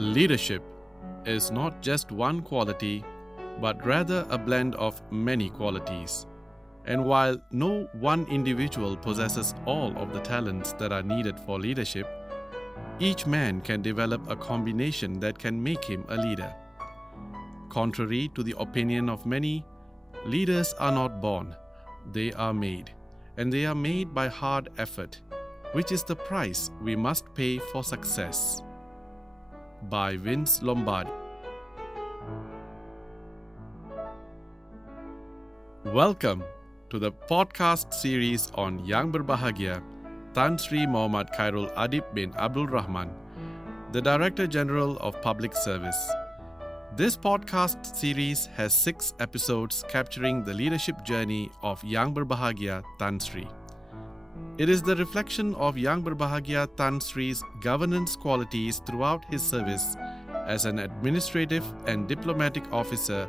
Leadership is not just one quality, but rather a blend of many qualities. And while no one individual possesses all of the talents that are needed for leadership, each man can develop a combination that can make him a leader. Contrary to the opinion of many, leaders are not born, they are made. And they are made by hard effort, which is the price we must pay for success. By Vince Lombardi. Welcome to the podcast series on Yang Berbahagia, Tan Sri Muhammad Khairul Adib bin Abdul Rahman, the Director General of Public Service. This podcast series has 6 episodes capturing the leadership journey of Yang Berbahagia Tan Sri. It is the reflection of Yang Berbahagia Tan Sri's governance qualities throughout his service as an administrative and diplomatic officer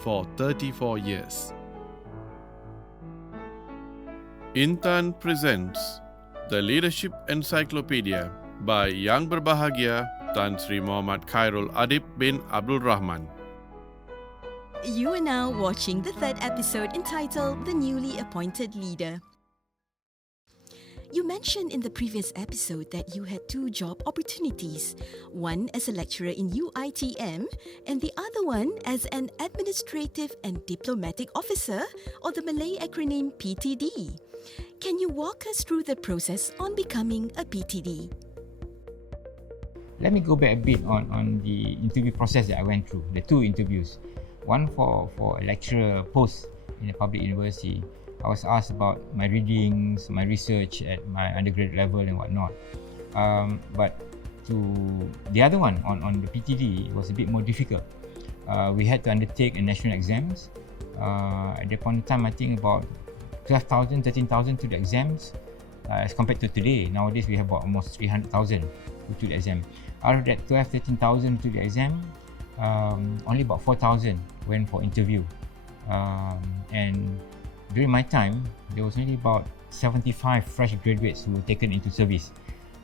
for 34 years. Intan presents the Leadership Encyclopedia by Yang Berbahagia Tan Sri Muhammad Khairul Adib bin Abdul Rahman. You are now watching the 3rd episode entitled The Newly Appointed Leader. You mentioned in the previous episode that you had 2 job opportunities, one as a lecturer in UITM and the other one as an administrative and diplomatic officer, or the Malay acronym PTD. Can you walk us through the process on becoming a PTD? Let me go back a bit on the interview process that I went through, the 2 interviews. One for a lecturer post in a public university. I was asked about my readings, my research at my undergraduate level and whatnot. But to the other one, on the PTD, it was a bit more difficult. We had to undertake a national exams. At that point in time, I think about 12,000, 13,000 to the exams as compared to today. Nowadays, we have about almost 300,000 to the exam. Out of that 12,000, 13,000 to the exam, only about 4,000 went for interview. And during my time, there was only about 75 fresh graduates who were taken into service.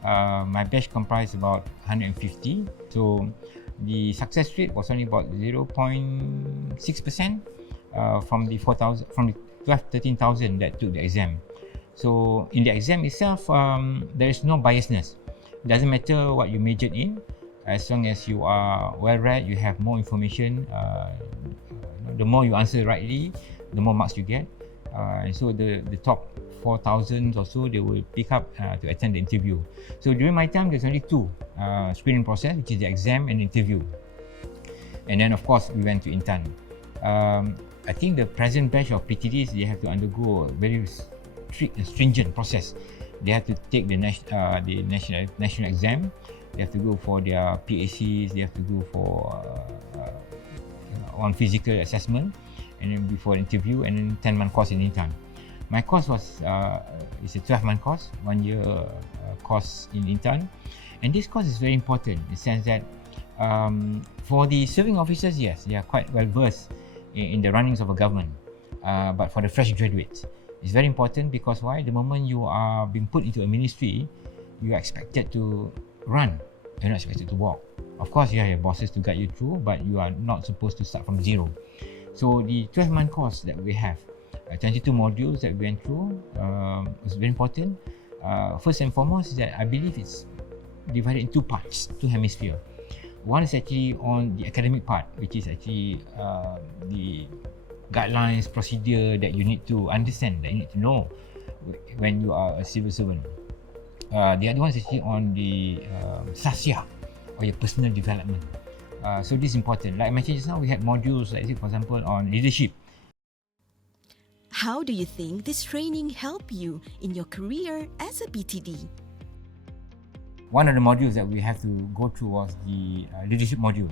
My batch comprised about 150. So the success rate was only about 0.6% from the 13,000 that took the exam. So in the exam itself, there is no biasness. It doesn't matter what you majored in, as long as you are well read, you have more information. The more you answer rightly, the more marks you get. And so the top 4,000 or so, they will pick up to attend the interview. So during my time, there's only 2 screening process, which is the exam and interview. And then of course, we went to Intan. I think the present batch of PTDs, they have to undergo a very strict and stringent process. They have to take the national exam. They have to go for their PACs. They have to go for one physical assessment, and then before interview, and then 10-month course in Intan. My course was it's a 12-month course, 1 year course in Intan, and this course is very important in the sense that for the serving officers, yes, they are quite well versed in the runnings of a government, but for the fresh graduates, it's very important because why? The moment you are being put into a ministry, you are expected to run. You're not expected to walk. Of course, you have your bosses to guide you through, but you are not supposed to start from zero. So the 12-month course that we have, 22 modules that we went through, was very important. First and foremost is that I believe it's divided in 2 parts, 2 hemispheres. One is actually on the academic part, which is actually the guidelines, procedure that you need to understand, that you need to know when you are a civil servant. The other one is actually on the sasya, or your personal development. So this is important. Like I mentioned just now, we had modules, like for example, on leadership. How do you think this training helped you in your career as a PTD? One of the modules that we have to go through was the leadership module,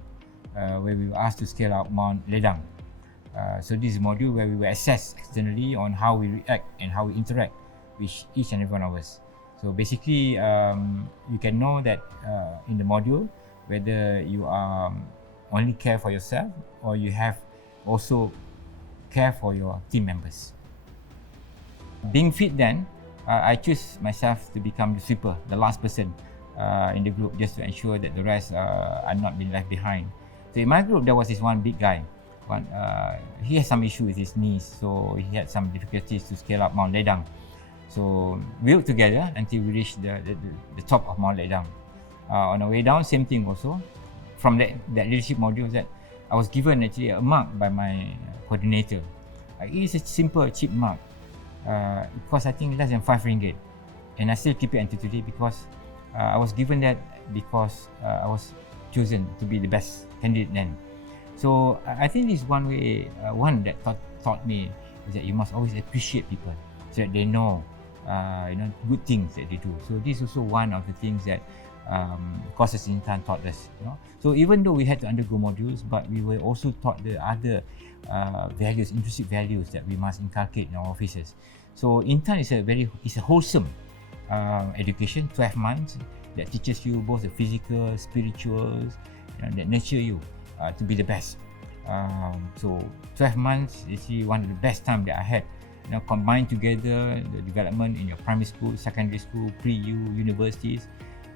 where we were asked to scale out Mount Ledang. So this is a module where we were assessed externally on how we react and how we interact with each and every one of us. So basically, you can know that in the module, whether you only care for yourself or you have also care for your team members. Being fit then, I choose myself to become the sweeper, the last person in the group just to ensure that the rest are not being left behind. So in my group, there was this one big guy. He has some issue with his knees, so he had some difficulties to scale up Mount Ledang. So we worked together until we reached the top of Mount Ledang. On our way down, same thing also. From that leadership module, that I was given actually a mark by my coordinator. It is a simple, cheap mark. It cost I think less than 5 ringgit, and I still keep it until today because I was given that because I was chosen to be the best candidate then. So I think this is one way, one that taught me is that you must always appreciate people so that they know, good things that they do. So this is also one of the things that courses in Tan taught us. So even though we had to undergo modules, but we were also taught the other values, intrinsic values that we must inculcate in our offices. So Intan is a wholesome education, 12 months that teaches you both the physical, spirituals, that nurture you to be the best. So 12 months is one of the best time that I had. Combine together the development in your primary school, secondary school, pre-U, universities.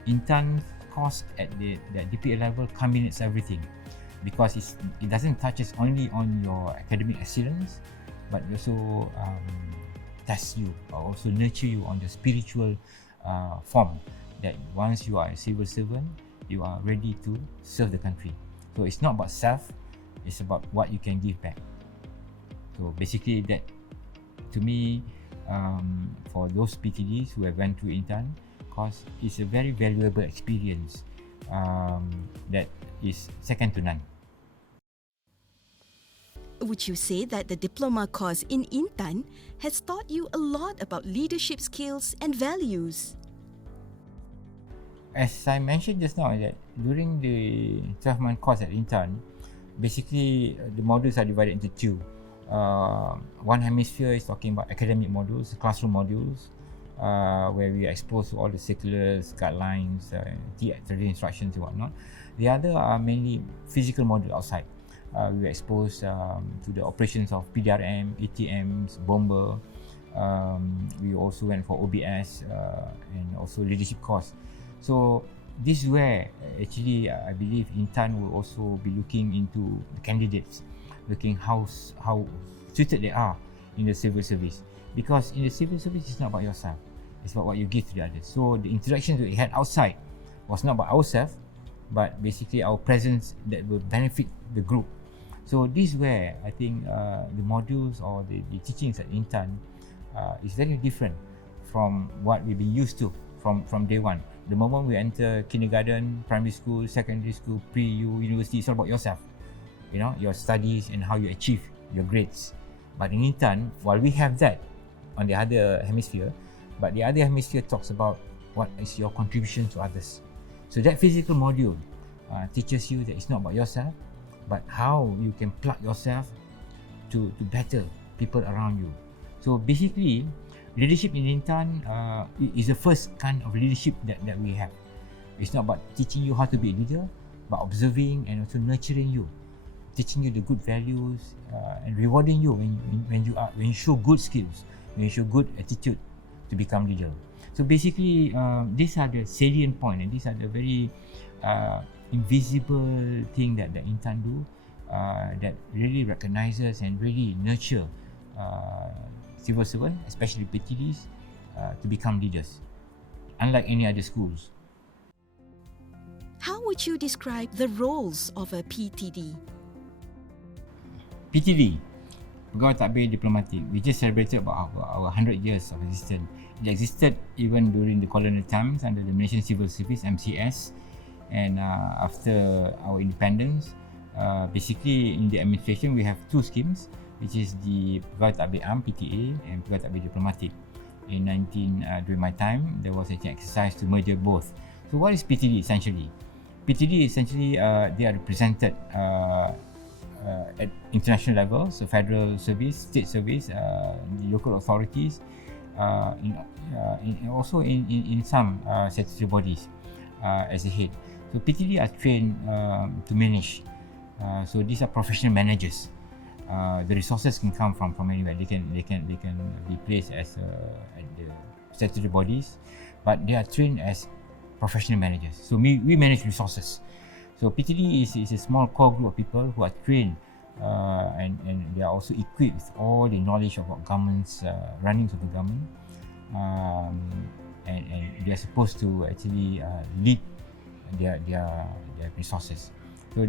Intan course at the DPA level combines everything because it doesn't touch us only on your academic excellence, but also test you or also nurture you on the spiritual form, that once you are a civil servant, you are ready to serve the country. So it's not about self, it's about what you can give back. So basically that, to me, for those PTDs who have went through Intan course, it's a very valuable experience that is second to none. Would you say that the diploma course in Intan has taught you a lot about leadership skills and values? As I mentioned just now, that during the 12-month course at Intan, basically the modules are divided into two. One hemisphere is talking about academic modules, classroom modules, where we are exposed to all the circulars, guidelines, theory instructions and whatnot. The other are mainly physical module outside. We were exposed to the operations of PDRM, ATMs, bomber. We also went for OBS and also leadership course. So this is where actually I believe Intan will also be looking into the candidates, looking how suited they are in the civil service. Because in the civil service, it's not about yourself, it's about what you give to the others. So the interactions that we had outside was not about ourselves, but basically our presence that will benefit the group. So this is where I think the modules or the teachings at Intan is very different from what we've been used to from day one. The moment we enter kindergarten, primary school, secondary school, pre-U, university, it's all about yourself. Your studies and how you achieve your grades. But in Intan, while we have that on the other hemisphere, but the other hemisphere talks about what is your contribution to others. So that physical module teaches you that it's not about yourself, but how you can plug yourself to better people around you. So basically, leadership in Intan is the first kind of leadership that we have. It's not about teaching you how to be a leader, but observing and also nurturing you, teaching you the good values and rewarding you when you show good skills, when you show good attitude to become leader. So basically, these are the salient point, and these are the very invisible thing that the Intan do that really recognizes and really nurture civil servants, especially PTDs, to become leaders, unlike any other schools. How would you describe the roles of a PTD? PTD, Pegawai Tadbir Diplomatik, we just celebrated about our 100 years of existence. It existed even during the colonial times under the Malaysian Civil Service, MCS, and after our independence, basically in the administration we have two schemes, which is the Pegawai Tadbir Am PTA and Pegawai Tadbir Diplomatik. During my time, there was an exercise to merge both. So what is PTD essentially? PTD essentially they are represented at international level, so federal service, state service, local authorities, also in some statutory bodies as a head. So PTD are trained to manage. So these are professional managers. The resources can come from anywhere. They can be placed as at the statutory bodies, but they are trained as professional managers. So we manage resources. So PTD is a small core group of people who are trained and they are also equipped with all the knowledge about government's runnings of the government, and they are supposed to actually lead their resources. So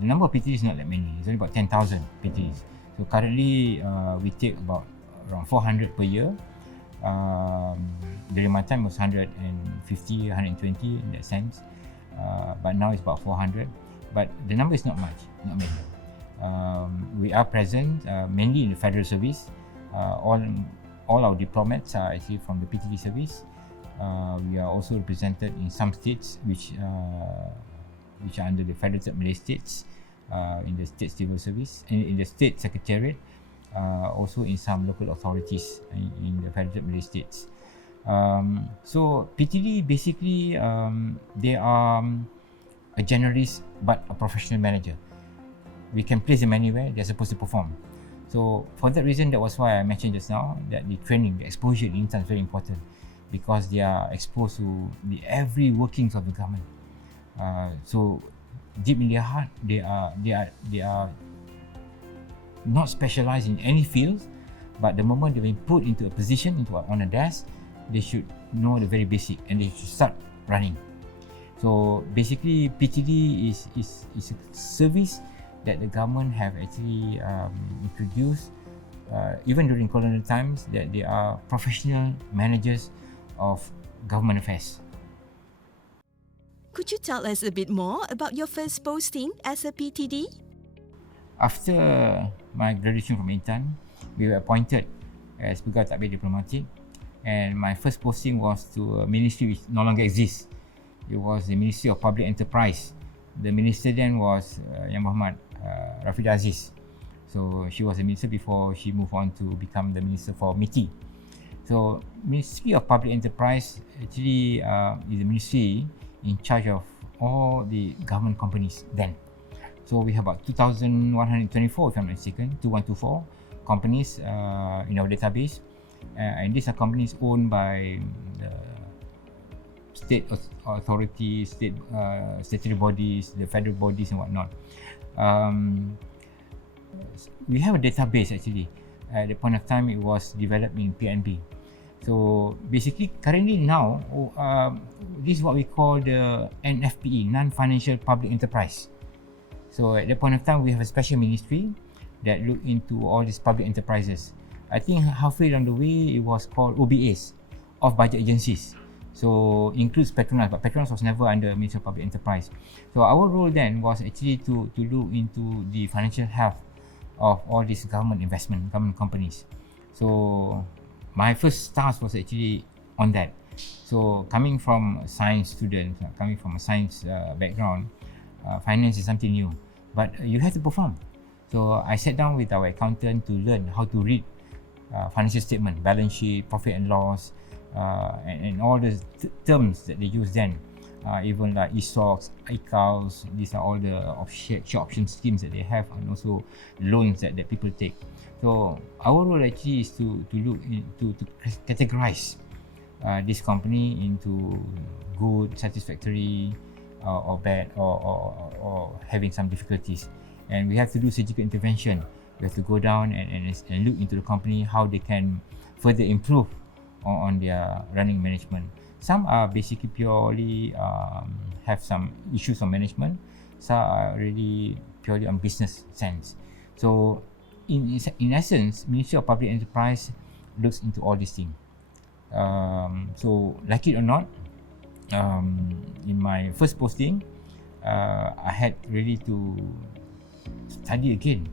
the number of PTDs is not that many. It's only about 10,000 PTDs. So currently we take about around 400 per year. During my time it was 150, 120 in that sense. But now it's about 400. But the number is not much, not many. We are present mainly in the federal service. All our diplomats are actually from the PTD service. We are also represented in some states which are under the Federated Malay States, in the State Civil Service, in the State Secretariat, also in some local authorities in the Federated Malay States. So PTD basically they are a generalist but a professional manager. We can place them anywhere. They're supposed to perform. So for that reason, that was why I mentioned just now that the training, the exposure in intern is very important, because they are exposed to the every workings of the government. So deep in their heart, they are not specialized in any field, but the moment they've been put into a position, on a desk, they should know the very basic and they should start running. So basically, PTD is a service that the government have actually introduced even during colonial times, that they are professional managers of government affairs. Could you tell us a bit more about your first posting as a PTD? After my graduation from intern, we were appointed as Pegawai Tadbir Diplomatik, and my first posting was to a ministry which no longer exists. It was the Ministry of Public Enterprise. The minister then was Yang Muhammad Rafidah Aziz. So she was the minister before she moved on to become the minister for MITI. So Ministry of Public Enterprise actually is the ministry in charge of all the government companies then. So we have about 2,124, if I'm not mistaken, 2124 companies in our database, and these are companies owned by the state authorities, statutory bodies, the federal bodies and whatnot. We have a database actually. At the point of time, it was developed in PNB. So basically, currently now, this is what we call the NFPE, Non-Financial Public Enterprise. So at that point of time, we have a special ministry that look into all these public enterprises. I think halfway along the way, it was called OBAs, Off-Budget Agencies. So includes Petronas, but Petronas was never under Ministry of Public Enterprise. So our role then was actually to look into the financial health of all these government investment, government companies. So my first task was actually on that. So coming from a science student, coming from a science background, finance is something new, but you have to perform. So I sat down with our accountant to learn how to read financial statement, balance sheet, profit and loss, and all the terms that they use then, even like ESOPs, ICAOs, these are all the share option schemes that they have, and also loans that people take. So our role actually is to look into, to categorize this company into good, satisfactory, or bad, or having some difficulties. And we have to do surgical intervention. We have to go down and look into the company, how they can further improve on their running management. Some are basically purely have some issues on management. Some are really purely on business sense. So in essence, Ministry of Public Enterprise looks into all these things. So like it or not, in my first posting, I had really to study again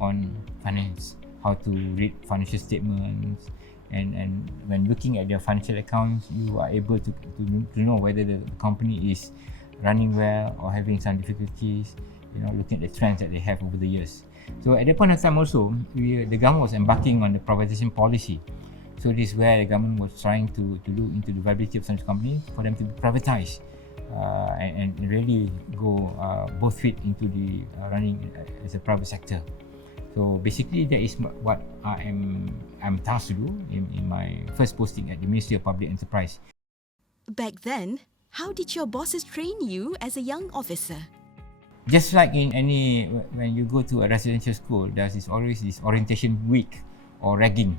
on finance, how to read financial statements, and when looking at their financial accounts, you are able to know whether the company is running well or having some difficulties, looking at the trends that they have over the years. So at that point of time also, the government was embarking on the privatization policy. So this is where the government was trying to look into the viability of such companies for them to be privatized and really go both feet into the running as a private sector. So basically, that is what I'm tasked to do in my first posting at the Ministry of Public Enterprise. Back then, How did your bosses train you as a young officer? Just like in any, when you go to a residential school, there's always this orientation week or ragging,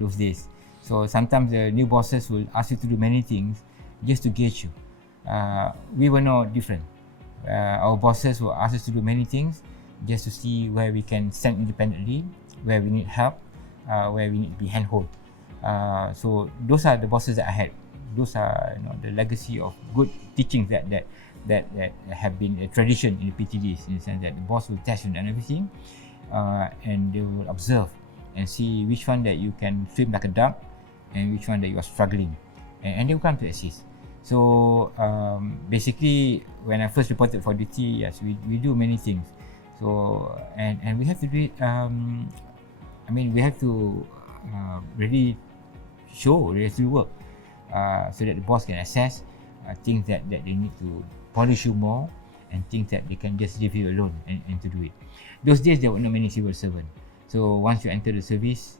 those days. So sometimes the new bosses will ask you to do many things just to gauge you. We were no different. Our bosses will ask us to do many things just to see where we can stand independently, where we need help, where we need to be handhold. So those are the bosses that I had. Those are the legacy of good teachings that have been a tradition in the PTDs, in the sense that the boss will test you and everything, and they will observe and see which one that you can swim like a duck and which one that you are struggling, and they will come to assist. So basically, when I first reported for duty, yes, we do many things. So and we have to do it. We have to really show, really do work, so that the boss can assess things that they need to polish you more, and things that they can just leave you alone and to do it. Those days there were not many civil servants. So once you enter the service,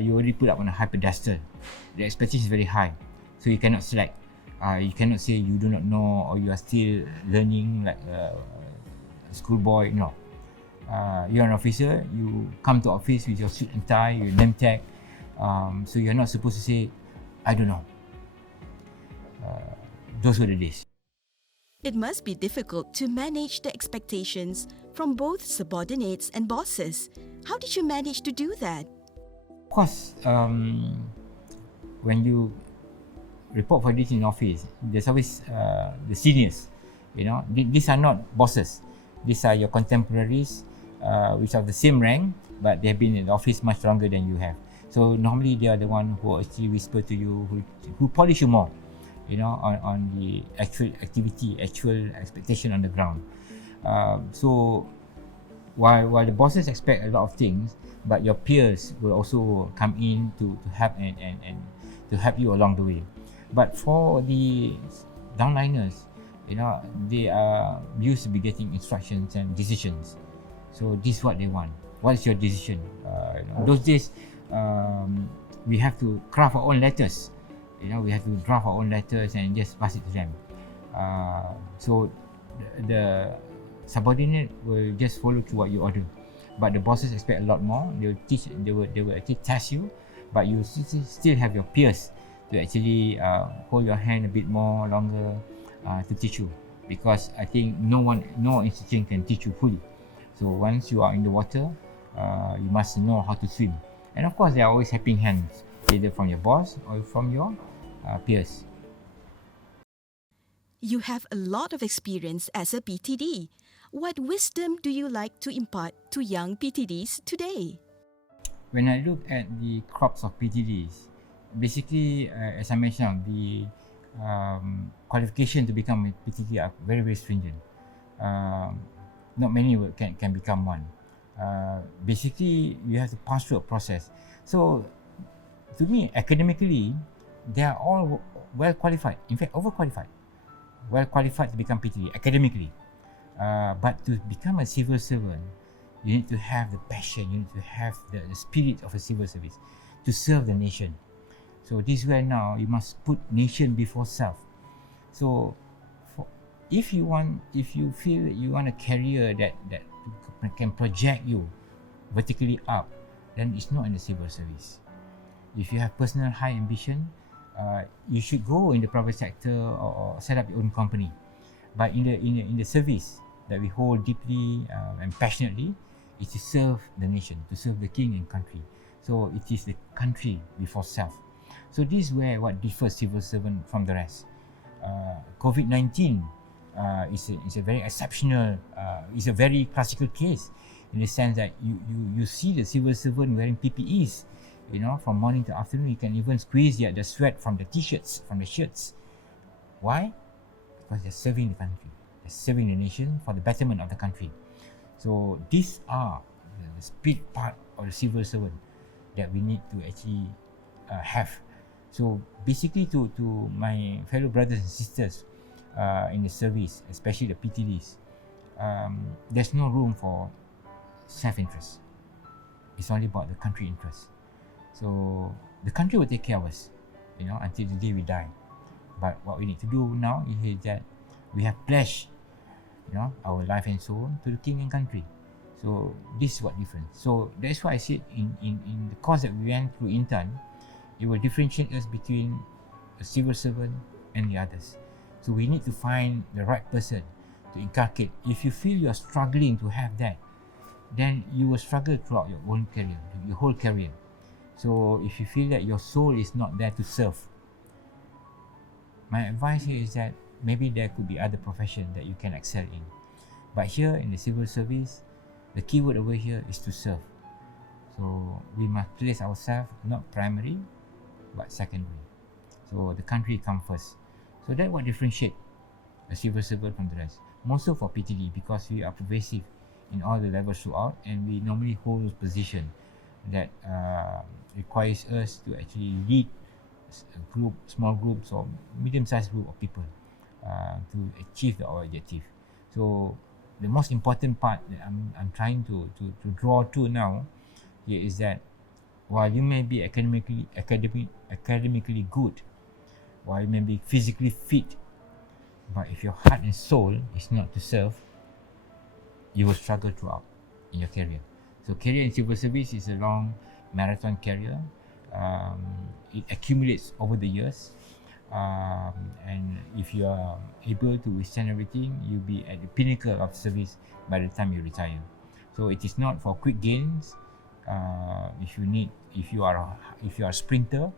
you already put up on a high pedestal. The expectation is very high, so you cannot slack. You cannot say you do not know or you are still learning like a schoolboy. No. You're an officer, you come to office with your suit and tie, your name tag. So you're not supposed to say, I don't know. Those were the days. It must be difficult to manage the expectations from both subordinates and bosses. How did you manage to do that? Of course, when you report for duty in office, there's always the seniors. These are not bosses. These are your contemporaries, which are the same rank, but they have been in the office much longer than you have. So normally they are the one who actually whisper to you, who polish you more, on the actual activity, actual expectation on the ground. So while the bosses expect a lot of things, but your peers will also come in to help and to help you along the way. But for the downliners, they are used to be getting instructions and decisions. So this is what they want. What is your decision? Those days, we have to craft our own letters. We have to draft our own letters and just pass it to them. So the subordinate will just follow through what you order, but the bosses expect a lot more. They will teach. They will actually test you, but you still have your peers to actually hold your hand a bit more longer to teach you, because I think no institution can teach you fully. So once you are in the water, you must know how to swim. And of course, there are always helping hands, either from your boss or from your peers. You have a lot of experience as a PTD. What wisdom do you like to impart to young PTDs today? When I look at the crops of PTDs, basically, as I mentioned, the qualification to become a PTD are very, very stringent. Not many can become one. Basically, you have to pass through a process. So, to me, academically, they are all well qualified. In fact, overqualified. Well qualified to become PTD academically. But to become a civil servant, you need to have the passion, you need to have the spirit of a civil service to serve the nation. So this is where now you must put nation before self. So if you feel that you want a career that can project you vertically up, then it's not in the civil service. If you have personal high ambition, you should go in the private sector or set up your own company. But in the service that we hold deeply and passionately is to serve the nation, to serve the king and country. So it is the country before self. So this is where what differs civil servant from the rest. COVID-19 is a very exceptional, is a very classical case, in the sense that you see the civil servant wearing PPEs, from morning to afternoon. You can even squeeze the sweat from the t-shirts, from the shirts. Why? Because they're serving the country, they're serving the nation for the betterment of the country. So these are the spirit part of the civil servant that we need to actually have. So basically, to my fellow brothers and sisters in the service, especially the PTDs, there's no room for self-interest. It's only about the country interest. So the country will take care of us, until the day we die. But what we need to do now is that we have pledged, our life and soul to the king and country. So this is what different. So that's why I said in the course that we went through intern, it will differentiate us between a civil servant and the others. So we need to find the right person to inculcate. If you feel you're struggling to have that, then you will struggle throughout your own career, your whole career. So if you feel that your soul is not there to serve, my advice here is that maybe there could be other profession that you can excel in. But here in the civil service, the key word over here is to serve. So we must place ourselves not primary, but secondary. So the country comes first. So that what differentiate a civil servant from the rest. More so for PTD, because we are pervasive in all the levels throughout, and we normally hold position that requires us to actually lead a group, small groups or medium-sized group of people to achieve our objective. So the most important part that I'm trying to draw to now here is that while you may be academically good, while you may be physically fit, but if your heart and soul is not to serve, you will struggle throughout in your career. So career in civil service is a long marathon career. It accumulates over the years, and if you are able to withstand everything, you'll be at the pinnacle of service by the time you retire. So it is not for quick gains. If you are a sprinter,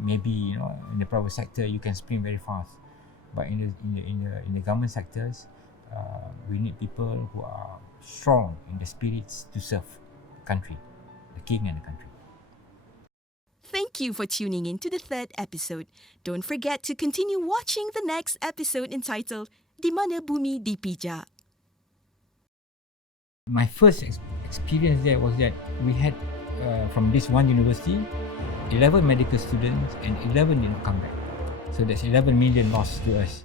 maybe in the private sector you can sprint very fast, but in the government sectors, we need people who are strong in the spirits to serve the country, the king and the country. Thank you for tuning in to the third episode. Don't forget to continue watching the next episode entitled Di Mana Bumi Dipijak. My first experience there was that we had, from this one university, 11 medical students and 11 didn't come back. So that's 11 million lost to us.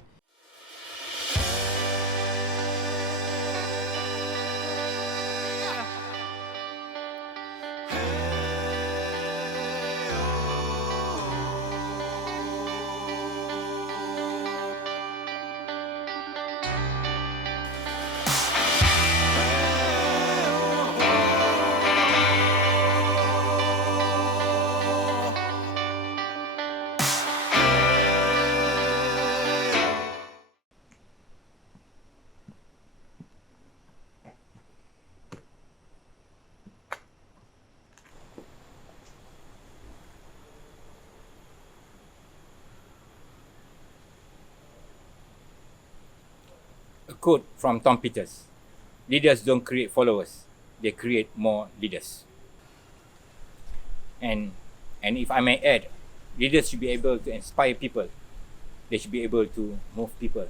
A quote from Tom Peters: leaders don't create followers, they create more leaders. And if I may add, leaders should be able to inspire people. They should be able to move people.